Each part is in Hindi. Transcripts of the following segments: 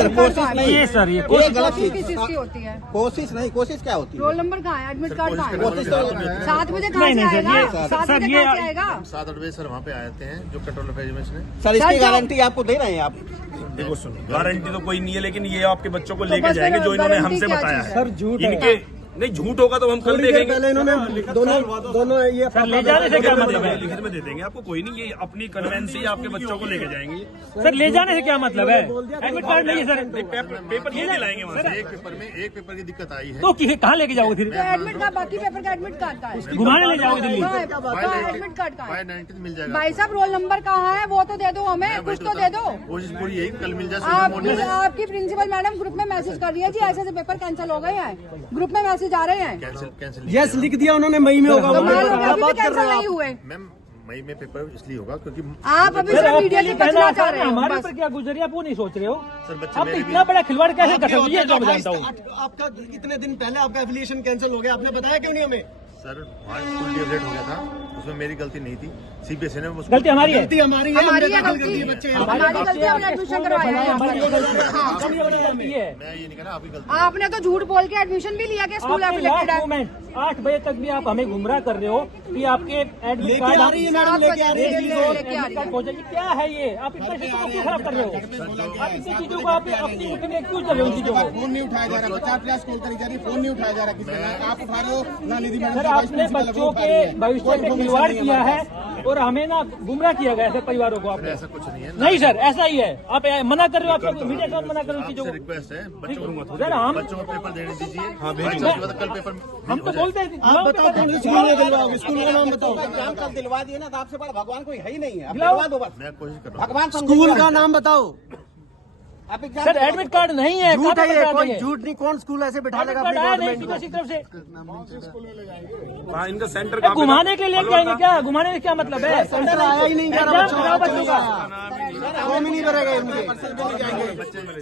सर कोशिश नहीं ये सर ये गलत कोशिश किस चीज की होती है? कोशिश नहीं, कोशिश क्या होती है? रोल नंबर कहाँ है? एडमिट कार्ड कहाँ है? कोशिश तो 7 बजे कहाँ से आएगा? 7 बजे कहाँ से आएगा? 7-8 बजे सर वहाँ पे आते हैं जो कंट्रोल अफेयर्स में। सर इसकी गारंटी आपको दे रहे हैं आप? देखो सुनो, गारंटी तो कोई नहीं है, लेकिन ये आपके बच्चों को लेके जाएंगे जो इन्होंने हमसे बताया है। सर झूठ इनके नहीं, झूठ होगा तो हम कल देखेंगे। पहले इन्होंने दोनों ये ले जाने से क्या मतलब है? लिखित में दे देंगे आपको, कोई नहीं, ये अपनी कन्वेंस से आपके बच्चों को लेके जाएंगे। सर ले जाने से क्या मतलब है? एडमिट कार्ड नहीं है सर, पेपर ये दिलाएंगे वहाँ से। एक पेपर की दिक्कत आई है तो कहाँ लेके जाओगे फिर? एडमिट कार्ड, बाकी पेपर का एडमिट कार्ड कहाँ है? घुमाने ले जाओगे दिल्ली? एडमिट कार्ड कहाँ है? 519 मिल जाएगा। भाई साहब रोल नंबर कहाँ है? वो तो दे दो हमें, कुछ तो दे दो। कोशिश पूरी यही कल मिल जाए। आपकी प्रिंसिपल मैडम ग्रुप में मैसेज कर रही है जी, ऐसे पेपर कैंसिल हो गए हैं। ग्रुप में मैसेज आ रहे हैं। कैंसिल यस लिख दिया उन्होंने, मई में होगा। अभी भी कैंसिल नहीं हुए। मैम मई में पेपर इसलिए होगा क्योंकि आप अभी से मीडिया से बचना चाह रहे हैं। हमारे ऊपर क्या गुजरी आप वो नहीं सोच रहे हो? सर बच्चे आप तो इतना बड़ा खिलवाड़ कैसे कर सकते? ये जो मैं जानता हूँ। आपका कितने दिन पहले आपका एफिलिएशन कैंसिल हो गया, आपने बताया क्यों नहीं हमें? सर वहाँ फुल डे लेट हो गया था, उसमें मेरी गलती नहीं थी। सीबीएसई ने उसको गलती हमारी है। गलती हमारी है, हमारी है हमने गलती। दाखिल कर दिए बच्चे। हमारी गलती, हमने एडमिशन करवाया है। मैं ये नहीं कह रहा आपकी गलती। आपने तो झूठ बोल के एडमिशन भी लिया कि स्कूल एफिलेटेड है। 8 बजे तक भी आप हमें गुमराह कर रहे हो कि आपके एडमिट कार्ड आ रही है मैडम, लेके आ रही है। क्या है ये? आप इतना चीजों को क्यों खराब कर रहे हो? आप इतनी चीजों को आप अपनी मुट्ठी में क्यों चल रहे हो? उन चीजों को फोन नहीं उठाया जा रहा, 50 कॉल करी जा रही, फोन नहीं उठाया जा रहा किसी ने। आप उठा रहे हो ना, निधि मैडम सर आपने बच्चों के भविष्य में खिलवाड़ किया है और हमें ना गुमराह किया गया ऐसे परिवारों को आपने। ऐसा कुछ नहीं है। नहीं सर ऐसा ही है, आप मना कर रहे हो, आप मीडिया से मना कर रहे हो चीजों को। रिक्वेस्ट है सर हम बच्चों को पेपर देने दीजिए। हाँ कल पेपर हम तो बोलते हैं आप बताओ कौन से स्कूल में दिलवाओगे, स्कूल का नाम बताओ। एग्जाम कल दिलवा दिए ना तो आपसे बड़ा भगवान कोई है ही नहीं है, आप दिलाओ। दिलवा दो बस। मैं कोशिश कर रहा हूँ। भगवान स्कूल का नाम बताओ। आप एग्जाम सर एडमिट कार्ड नहीं है, झूठ है ये, कहाँ कोई पर झूठ नहीं। कौन स्कूल ऐसे बिठा एडमिट लेगा कार्ड अपनी आया नहीं गवर्नमेंट किसी तरफ से? हाँ, इनका सेंटर ए, घुमाने के लिए लेके आएंगे क्या? घुमाने में क्या मतलब है? सेंटर आया ही नहीं, एग्जाम कराओ बच्चों का। फॉर्म ही नहीं भरेगा इनके।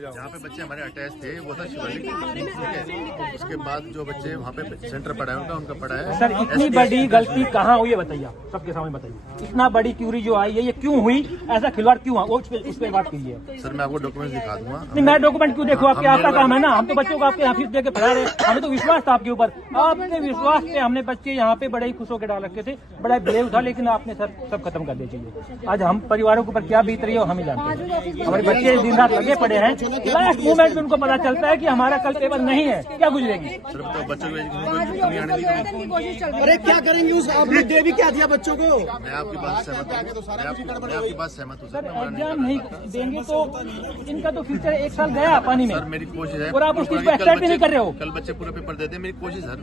जहाँ पे बच्चे हमारे अटैच थे वो था शिवालिक, ठीक है। उसके बाद जो बच्चे वहाँ पे सेंटर पढ़ा है उनका पढ़ा है। सर इतनी बड़ी गलती कहाँ हुई है बताइए, आप सबके सामने बताइए। इतना बड़ी क्यूरी जो आई है ये क्यों हुई? ऐसा खिलवाड़ क्यों हुआ? उस पर बात कीजिए। सर मैं आपको डॉक्यूमेंट दिखा दूंगा। नहीं मैं डॉक्यूमेंट क्यों देखो? आपके आपका काम है ना, हम तो बच्चों को आपके यहाँ फीस दे के पढ़ा रहे हैं, हमें तो विश्वास था आपके ऊपर। आपके विश्वास पे हमने बच्चे यहाँ पे बड़े ही खुश होकर डाल रखे थे, बड़ा ब्लेम था, लेकिन आपने सर सब खत्म कर दिया चीजें। आज हम परिवारों के ऊपर क्या बीत रही है हम ही जानते हैं। हमारे बच्चे दिन रात लगे पड़े हैं, लास्ट मोमेंट में उनको पता चलता है कि हमारा कल पेपर नहीं है, क्या गुजरेगी? सर बताओ बच्चों की कोशिश चल रही है। अरे क्या करेंगे उस, आपने दे भी क्या दिया बच्चों को? मैं आपकी बात सहमत हूँ, मैं आपकी बात सहमत हूँ सर सर। एग्जाम नहीं देंगे तो इनका तो फ्यूचर 1 साल गया पानी में। सर मेरी कोशिश है और आप उस चीज को एक्सेप्ट भी नहीं कर रहे हो। कल बच्चे पूरा पेपर देते हैं, मेरी कोशिश सर,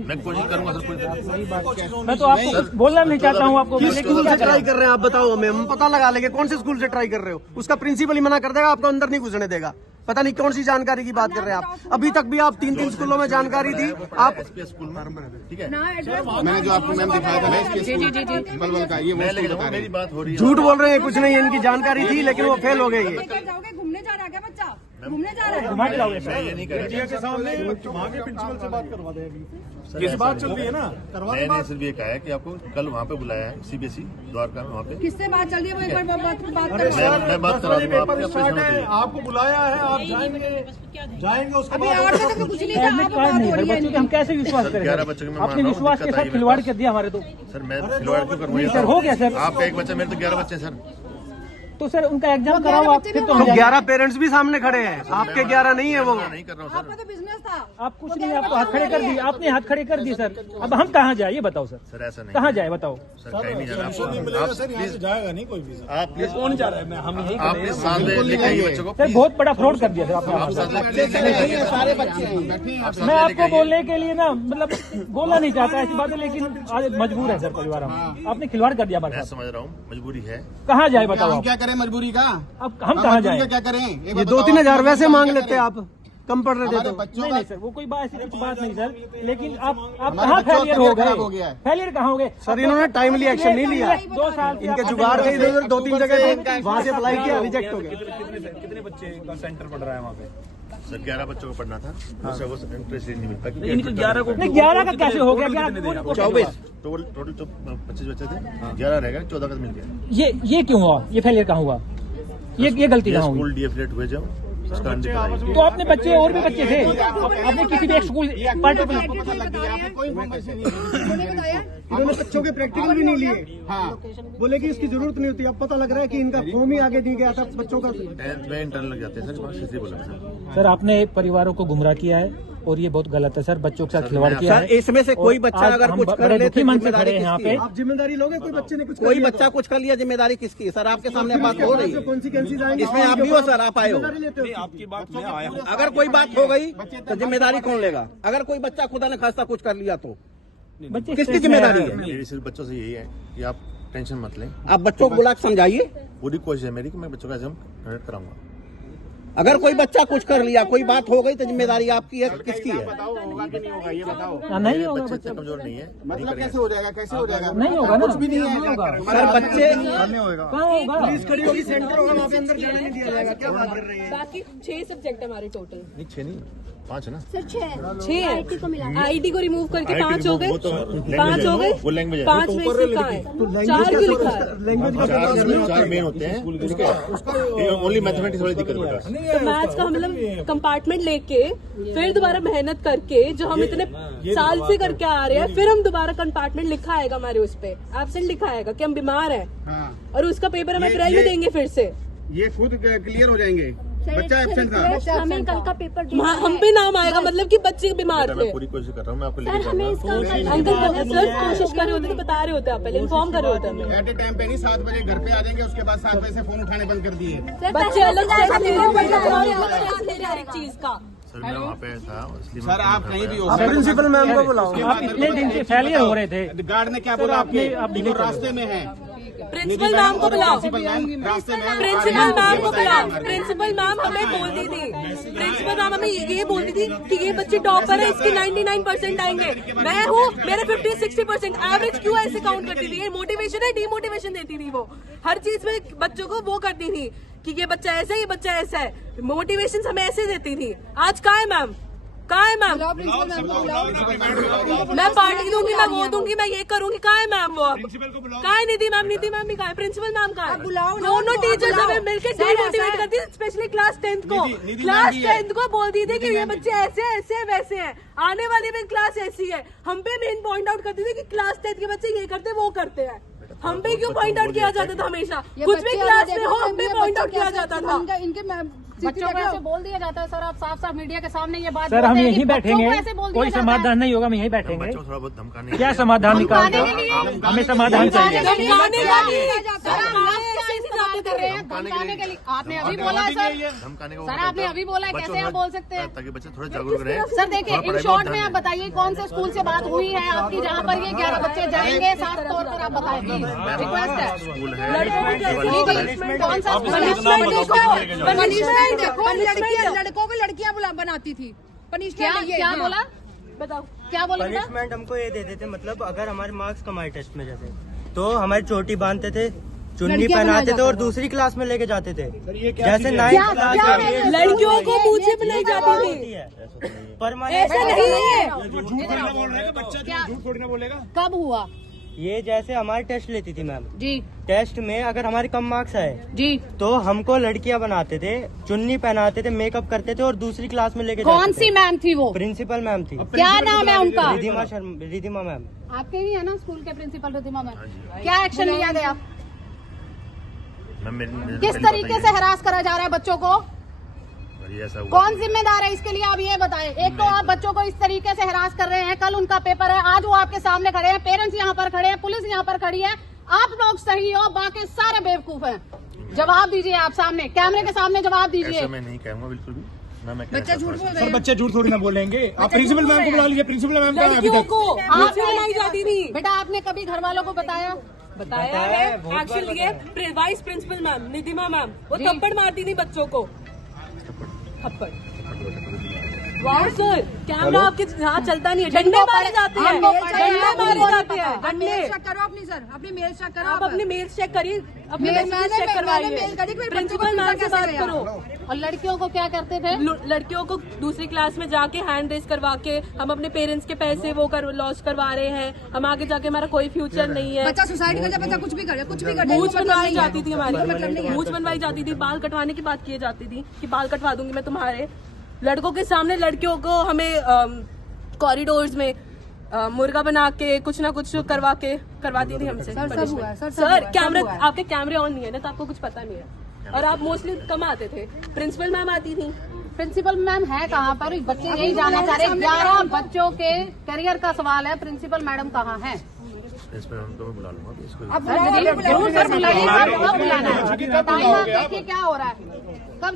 मैं कोशिश करूंगा सर पूरी। मैं तो आपको कुछ बोलना नहीं चाहता हूँ आपको, किस लेकिन स्कूल क्या से ट्राई करें? कर रहे हैं आप बताओ हमें, हम पता लगा लेंगे कौन से स्कूल से ट्राई कर रहे हो। उसका प्रिंसिपल ही मना कर देगा, आपको अंदर नहीं घुसने देगा। पता नहीं कौन सी जानकारी की बात कर रहे हैं आप। अभी तक भी आप 3 स्कूलों में जानकारी दी आप। स्कूल में ठीक है, मैंने जो आपको मैम दिखाया था ना इसके बलबल का, ये मैं लेके जाऊंगा, मेरी बात हो रही है। झूठ बोल रहे हैं, कुछ नहीं है, इनकी जानकारी थी लेकिन वो फेल हो गई है। जाओगे घूमने जा रहा है क्या बच्चा? घूमने जा रहा है? घुमा के लाओगे सर? मैं ये नहीं कर रहा। के सामने वहाँ के प्रिंसिपल से बात करवा दें। किस बात चल रही है ना, करवा दे मैंने सिर्फ ये कहा है कि आपको कल वहाँ पे बुलाया है सीबीएसई द्वारका में, वहाँ पे किससे बात चल रही है? वो एक बार बात अरे करो। सर, मैं बात 10 करा बजे दूंगा, पेपर आपकी स्टार्ट है, अपनी आपको बुलाया है, आप जाएंगे उसके अभी बाद 8 बजे तो कुछ नहीं था, एडमिट अब कार्ड बात नहीं हो है रही है बच्चों के, हम कैसे विश्वास करें? 11 बच्चों की मैं मान अपने रहा हूँ, विश्वास के दिक्कत साथ आई खिलवाड़ मेरे कर दिया हमारे तो। सर मैं खिलवाड़ क्यों करूँगा? नहीं सर हो गया सर। आपका एक बच्चा, मेरे तो 11 बच्चे सर। तो सर उनका एग्जाम कराओ आप, फिर तो हम तो जाएंगे। 11 पेरेंट्स भी सामने खड़े हैं, आपके 11 नहीं है वो। नहीं कर रहा हूँ आपका तो बिजनेस था। आप कुछ नहीं, आपको हाथ खड़े कर दिए, आपने हाथ खड़े कर दिए सर। अब हम कहाँ जाए ये बताओ सर, सर, ऐसा नहीं कहाँ जाए बताओ? सर, कहीं नहीं जाना नहीं मिलेगा सर, यहाँ से जाएगा नहीं कोई भी। आप प्लीज कौन जा रहा है? हम यही आप प्लीज साथ में लेके आइए बच्चों को। सर बहुत बड़ा फ्रॉड कर दिया सर आपने। आप साथ में सारे बच्चे हैं। आप साथ मैं में आपको लेके आइए। बोलने के लिए ना मतलब बोलना नहीं चाहता ऐसी बात है, लेकिन आज मजबूर है सर परिवार हम। आपने खिलवाड़ कर दिया हमारे मैं साथ। समझ रहा हूँ, मजबूरी है। कहाँ जाए बताओ हम आप? क्या करें मजबूरी का? अब हम कहाँ जाए? क्या करें? ये 2-3 हजार वैसे मांग लेते हैं, आप कम पढ़ रहे थे तो। नहीं नहीं सर वो कोई बात ऐसी कुछ बात नहीं सर, लेकिन आप हमारे कहाँ बच्चों का फेलियर career हो खराब हो गए? गया है। फेलियर कहाँ हो गए सर इन्होंने टाइमली एक्शन नहीं लिया, 2 साल से इनके आप- जुगाड़ थे इधर उधर 2-3 जगह पे, वहाँ से अप्लाई किया, रिजेक्ट हो गया। कितने बच्चे का सेंटर पढ़ रहा है वहाँ पे? सर 11 बच्चों को पढ़ना था, उससे वो इंटरेस्ट नहीं मिलता। इनके 11 को नहीं 11 का कैसे हो गया? 24 टोटल जो 25 बच्चे थे, 11 रह गए, 14 का मिल गया। ये क्यों हुआ? ये फेलियर कहाँ हुआ? ये गलती ये कहाँ हुई? स्कूल डीएफलेट हुए जब उसका अंडे कराइए। तो आपने बच्चे और भी बच्चे थे, आपने किसी भी एक स्कूल पर्टिकुलर पता लग गया आपको कोई इन्फॉर्मेशन नहीं बताया इन्होंने बच्चों के प्रैक्टिकल भी नहीं लिए। हाँ बोले कि इसकी जरूरत नहीं होती। अब पता लग रहा है कि इनका फॉर्म ही आगे नहीं गया था बच्चों का। 10th में इंटरनल लग जाते हैं सर, सीधे बोला सर। सर आपने परिवारों को गुमराह किया है और ये बहुत गलत है सर, बच्चों के साथ खिलवाड़ किया है। इसमें से कोई बच्चा अगर कुछ कर ले तो मन से खड़े हैं यहाँ पे। आप जिम्मेदारी लोगे? कोई बच्चे ने कुछ कोई बच्चा कुछ कर लिया, जिम्मेदारी किसकी है सर? आपके सामने बात हो रही है, कॉन्सिक्वेंसेज आएंगे। इसमें आप भी हो सर, आप आए हो। आपकी बात में आया हूँ। अगर कोई बात हो गई तो जिम्मेदारी कौन लेगा? अगर कोई बच्चा खुदा ने खास्ता कुछ कर लिया तो बच्चे किसकी जिम्मेदारी है? मेरी सिर्फ बच्चों से यही है कि आप टेंशन मत लें। आप बच्चों को बुला के समझाइए। पूरी कोशिश है मेरी कि मैं बच्चों का एग्जाम कंडक्ट कराऊंगा। अगर कोई बच्चा कुछ कर लिया, कोई बात हो गई तो जिम्मेदारी आपकी है, किसकी है? बताओ होगा कि नहीं होगा ये बताओ। नहीं होगा बच्चे बच्चा, इतने कमजोर नहीं है। मतलब कैसे हो जाएगा, कैसे हो जाएगा? नहीं होगा ना, कुछ भी नहीं है। नहीं होगा सर बच्चे कहाँ होगा? पुलिस खड़ी होगी, सेंटर होगा, वहाँ पे अंदर जाने नहीं दिया जाएगा। क्या बात कर रहे हैं? बाकी 6 सब्जेक्ट हमारे टोटल। नहीं 6 नहीं 5 है ना। 6 है। आईटी को रिमूव करके 5 हो गए। वो तो 5 हो गए। वो लैंग्वेज है। 5 में से कहाँ है? 4 क्यों लिखा है? लैंग्वेज का 4 मेन होते हैं। ओनली मैथमेटिक्स वाली दिक्कत बेटा। तो मैथ्स का मतलब कंपार्टमेंट लेके फिर दोबारा मेहनत करके जो हम इतने साल से करके आ रहे हैं, फिर हम दोबारा कंपार्टमेंट लिखा आएगा हमारे उस पे, एब्सेंट लिखा आएगा कि हम बीमार हैं, हाँ और उसका पेपर हम अप्रैल में देंगे फिर से। ये खुद क्लियर हो जाएंगे। बच्चा एब्सेंट था। हमें कल का पेपर हम पे नाम आएगा मतलब कि बच्चे बीमार थे। मैं पूरी कोशिश कर रहा हूँ, मैं आपको लेके जाऊंगा। अंकल सर कोशिश कर रहे होते तो बता रहे होते, आप पहले इन्फॉर्म कर रहे होते हमें। एट ए टाइम पे नहीं, 7 बजे घर पे आ जाएंगे, उसके बाद 7 बजे से फोन उठाने बंद कर दिए। बच्चे अलग स्टेप ले रहे हैं हर एक चीज का। सर मैं वहाँ पे था इसलिए सर आप कहीं भी हो, आप प्रिंसिपल मैम को बुलाओ। आप इतने दिन से फेलियर हो रहे थे। गार्ड ने क्या बोला आपके? आप रास्ते में है। प्रिंसिपल मैम को बुलाओ। प्रिंसिपल मैम रास्ते में। प्रिंसिपल मैम को बुलाओ। प्रिंसिपल मैम हमें बोलती थी, प्रिंसिपल मैम हमें ये बोलती थी कि ये बच्चे टॉपर है, इसके 99% आएंगे। मैं हूँ, मेरे 50-60% एवरेज क्यों ऐसे काउंट करती थी? ये मोटिवेशन है, डिमोटिवेशन देती थी वो। हर चीज में बच्चों को वो करती थी कि ये बच्चा ऐसा है, ये बच्चा ऐसा है। मोटिवेशन हमें ऐसे देती थी। आज कहाँ है मैम? कहाँ है मैम? मैं पार्टी दूंगी, मैं वो दूंगी, मैं ये करूंगी। कहाँ है मैम? वो अब कहाँ है? निधि मैम भी कहाँ है? प्रिंसिपल मैम कहाँ है? दोनों टीचर्स हमें मिलकर डिमोटिवेट करती है, स्पेशली क्लास 10th को। क्लास 10th को बोलती थी कि ये बच्चे ऐसे ऐसे वैसे हैं, आने वाली भी क्लास ऐसी है। हम पे मेन पॉइंट आउट करती थी कि क्लास 10th के बच्चे ये करते वो करते हैं। हम पे क्यों पॉइंट आउट किया जाता था? हमेशा कुछ भी क्लास में हो हम पे पॉइंट आउट किया जाता था। इनके बच्चों को ऐसे बोल दिया जाता है सर। आप साफ साफ मीडिया के सामने ये बात सर हम यहीं बैठेंगे, कोई समाधान समाधान नहीं होगा, हम यहीं बैठेंगे। बच्चों को थोड़ा बहुत धमकाने। क्या समाधान निकालते हो? हमें समाधान चाहिए। धमकाने के लिए आपने अभी बोला है सर। धमकाने सर आपने अभी बोला है, कैसे आप बोल सकते हैं? ताकि बच्चे थोड़े जागरूक रहे। सर देखिए, इन शॉर्ट में आप बताइए कौन से स्कूल से बात हुई है आपकी जहाँ पर ये 11 बच्चे जाएंगे? साफ तौर पर आप बताएं प्लीज, रिक्वेस्ट है। स्कूल है कौन सा लड़कों को लड़कियां बनाती थी। पनिशमेंट क्या बोला? बताओ क्या बोला? पनिशमेंट हमको ये देते थे, मतलब अगर हमारे मार्क्स कम आए टेस्ट में जैसे, तो हमारी चोटी बांधते थे, चुन्नी पहनाते थे और दूसरी क्लास में लेके जाते थे। जैसे 9th क्लास लड़कियों को पूछे बनाई जाती थी। पर ऐसा नहीं है। झूठ थोड़ी ना बोलेगा। कब हुआ ये? जैसे हमारे टेस्ट लेती थी मैम, जी टेस्ट में अगर हमारे कम मार्क्स आए जी, तो हमको लड़कियां बनाते थे, चुन्नी पहनाते थे, मेकअप करते थे और दूसरी क्लास में लेके कौन सी मैम थी वो? प्रिंसिपल मैम थी। क्या नाम है उनका? रिधिमा मैम। आपके ही है ना स्कूल के प्रिंसिपल रिधिमा मैम? क्या एक्शन लिया गया? किस तरीके से हरास करा जा रहा है बच्चों को? कौन जिम्मेदार है इसके लिए? आप ये बताएं। एक तो आप बच्चों को इस तरीके से हरास कर रहे हैं, कल उनका पेपर है, आज वो आपके सामने खड़े हैं, पेरेंट्स यहाँ पर खड़े हैं, पुलिस यहाँ पर खड़ी है। आप लोग सही हो, बाकी सारे बेवकूफ हैं। जवाब दीजिए, आप सामने कैमरे के सामने जवाब दीजिए। मैं नहीं कहूँगा बिल्कुल भी। बच्चा झूठ बोल रहे सर बच्चे झूठ थोड़ी ना बोलेंगे। आप प्रिंसिपल मैम को बुला लीजिए। प्रिंसिपल मैम का अभी तक आपने बनाई जाती थी बेटा, आपने कभी घर वालों को बताया है एक्शन लिए? वाइस प्रिंसिपल मैम निधिमा मैम वो थप्पड़ मारती थी बच्चों को, थप्पड़। वाह सर, कैमरा आपके यहाँ चलता नहीं है, डंडे मारे जाते हैं, डंडे मारे जाते हैं, डंडे। चेक करो अपनी सर, अपनी मेल चेक करो। आप अपनी मेल चेक करिए, अपनी मेल चेक करवाइए, प्रिंसिपल मैम से बात करो। और लड़कियों को क्या करते थे? लड़कियों को दूसरी क्लास में जाके हैंड रेस करवा के हम अपने पेरेंट्स के पैसे वो लॉस करवा रहे हैं, हम आगे जाके हमारा कोई फ्यूचर नहीं है। बच्चा सुसाइड कर जाए, बच्चा कुछ भी करे, कुछ भी करे, मूंछ बनवाई जाती थी हमारी, मूंछ बनवाई जाती थी, बाल कटवाने की बात की जाती थी कि बाल कटवा दूंगी मैं तुम्हारे। लड़कों के सामने लड़कियों को हमें कॉरिडोर्स में मुर्गा बना के कुछ ना कुछ करवाती थी हमसे। सर कैमरे, आपके कैमरे ऑन नहीं है ना, तो आपको कुछ पता नहीं है। और आप मोस्टली कम आते थे, प्रिंसिपल मैम आती थी। प्रिंसिपल मैम है कहाँ पर? बच्चे यही जानना चाह रहे हैं। 11 बच्चों के करियर का सवाल है, प्रिंसिपल मैडम कहाँ है? प्रिंसिपल मैम को मैं बुला लूंगा इसको। जरूर सर बुलाइए, कब बुलाना है? देखिए क्या हो रहा है, कब